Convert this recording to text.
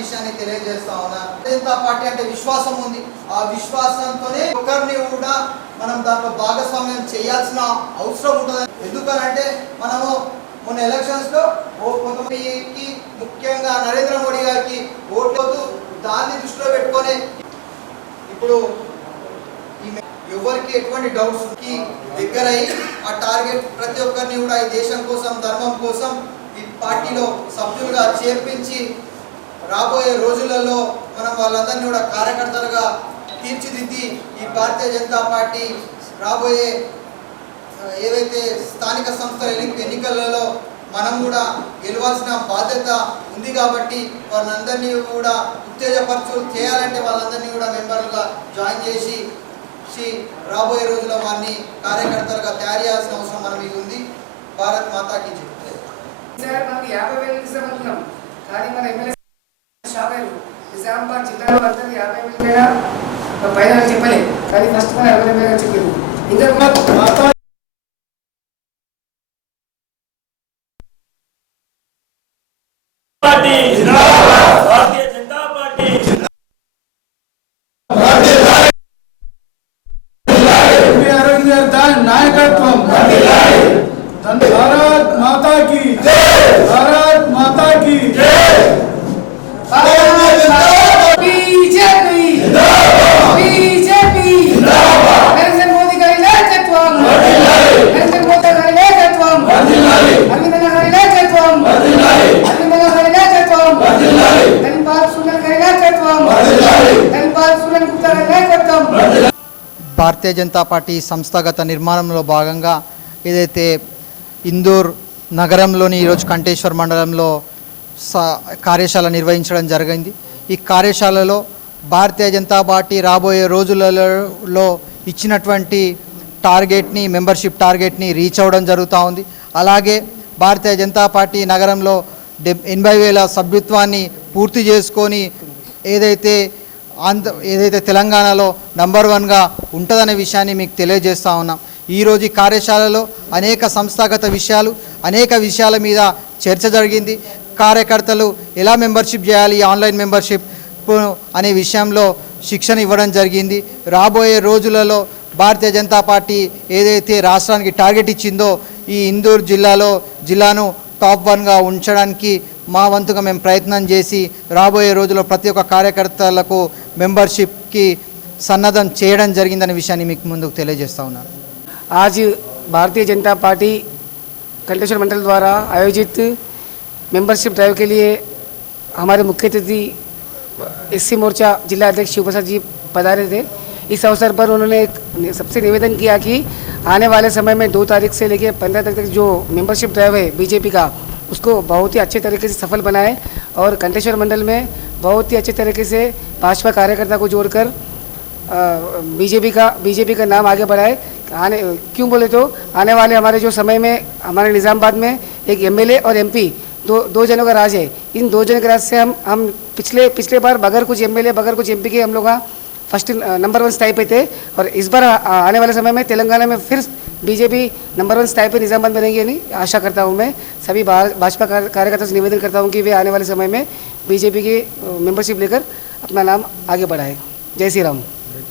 విషయాన్ని తెలియజేస్తా ఉన్నా. జనతా పార్టీ అంటే విశ్వాసం ఉంది. ఆ విశ్వాసంతోనే ఒకరిని కూడా మనం దాంట్లో భాగస్వామ్యం చేయాల్సిన అవసరం ఉంటుంది. ఎందుకనంటే మనము మొన్న ఎలక్షన్స్లో ఓ కొంతమందికి ముఖ్యంగా నరేంద్ర మోడీ గారికి ఓట్లు దాన్ని దృష్టిలో పెట్టుకొని ఇప్పుడు ఎవరికి ఎటువంటి డౌట్స్కి దగ్గరయ్యి ఆ టార్గెట్ ప్రతి ఒక్కరిని కూడా ఈ దేశం కోసం ధర్మం కోసం ఈ పార్టీలో సభ్యులుగా చేర్పించి రాబోయే రోజులలో మనం వాళ్ళందరినీ కూడా కార్యకర్తలుగా తీర్చిదిద్ది ఈ భారతీయ జనతా పార్టీ రాబోయే ఏవైతే స్థానిక సంస్థల ఎన్నికలలో మనం కూడా గెలవాల్సిన బాధ్యత ఉంది కాబట్టి వాళ్ళందరినీ కూడా ఉత్తేజపరచు చేయాలంటే వాళ్ళందరినీ కూడా మెంబర్లుగా జాయిన్ చేసి రాబోయే రోజుల్లో వారిని కార్యకర్తలుగా తయారు చేయాల్సిన అవసరం మన మీద ఉంది. భారత్ మాతాకి చెప్తే ఈసారి మనకి యాభై వేలు ఇస్తామనుకున్నాం కానీ మన ఎమ్మెల్యే నిజామాబాద్ జిల్లాలో అందరూ యాభై వేలు పైన పైన చెప్పలే కానీ ఫస్ట్ మన అరవై వేలు చెప్పింది గారి దాని నాయకత్వం. భారత్ మాతా की భారత్ భారతీయ జనతా పార్టీ సంస్థాగత నిర్మాణంలో భాగంగా ఏదైతే ఇందూర్ నగరంలోని ఈరోజు కంటేశ్వర్ మండలంలో స కార్యశాల నిర్వహించడం జరిగింది. ఈ కార్యశాలలో భారతీయ జనతా పార్టీ రాబోయే రోజులలో ఇచ్చినటువంటి టార్గెట్ని మెంబర్షిప్ టార్గెట్ని రీచ్ అవ్వడం జరుగుతూ ఉంది. అలాగే భారతీయ జనతా పార్టీ నగరంలో డెబ్ ఎనభై వేల సభ్యత్వాన్ని పూర్తి చేసుకొని ఏదైతే ఆంధ్ర ఏదైతే తెలంగాణలో నంబర్ వన్గా ఉంటుందనే విషయాన్ని మీకు తెలియజేస్తా ఉన్నాం. ఈరోజు ఈ కార్యశాలలో అనేక సంస్థాగత విషయాలు అనేక విషయాల మీద చర్చ జరిగింది. కార్యకర్తలు ఎలా మెంబర్షిప్ చేయాలి ఆన్లైన్ మెంబర్షిప్ అనే విషయంలో శిక్షణ ఇవ్వడం జరిగింది. రాబోయే రోజులలో భారతీయ జనతా పార్టీ ఏదైతే రాష్ట్రానికి టార్గెట్ ఇచ్చిందో ఈ ఇందూరు జిల్లాలో జిల్లాను టాప్ వన్గా ఉంచడానికి మా వంతుగా మేము ప్రయత్నం చేసి రాబోయే రోజుల్లో ప్రతి ఒక్క కార్యకర్తలకు మెంబర్షిప్కి సన్నద్ధం చేయడం జరిగిందనే విషయాన్ని మీకు ముందుకు తెలియజేస్తా ఉన్నాను आज भारतीय जनता पार्टी कंटेश्वर मंडल द्वारा आयोजित मेंबरशिप ड्राइव के लिए हमारे मुख्य अतिथि एससी मोर्चा जिला अध्यक्ष शिव प्रसाद जी पधारे थे इस अवसर पर उन्होंने एक सबसे निवेदन किया कि आने वाले समय में दो तारीख से लेकर पंद्रह तारीख तक जो मेंबरशिप ड्राइव है बीजेपी का उसको बहुत ही अच्छे तरीके से सफल बनाए और कंटेश्वर मंडल में बहुत ही अच्छे तरीके से भाजपा कार्यकर्ता को जोड़कर बीजेपी का बीजेपी का नाम आगे बढ़ाए। आने, क्यों बोले तो आने वाले हमारे जो समय में, हमारे निज़ामबाद में एक एमएलए और एमपी, दो दो जनों का राज है। इन दो जनों के राज से हम हम पिछले पिछले बार बगैर कुछ एमएलए, बगैर कुछ एमपी के हम लोग फ़र्स्ट नंबर वन स्थायी पे थे। और इस बार आने वाले समय में तेलंगाना में फिर बीजेपी नंबर वन स्टाइप पे निज़ामबाद में रहेंगे नहीं? आशा करता हूँ मैं। सभी भाजपा कार्य- कार्यकर्ता से निवेदन करता हूँ कि वे आने वाले समय में बीजेपी की मेंबरशिप लेकर अपना नाम आगे बढ़ाए। जय श्री राम।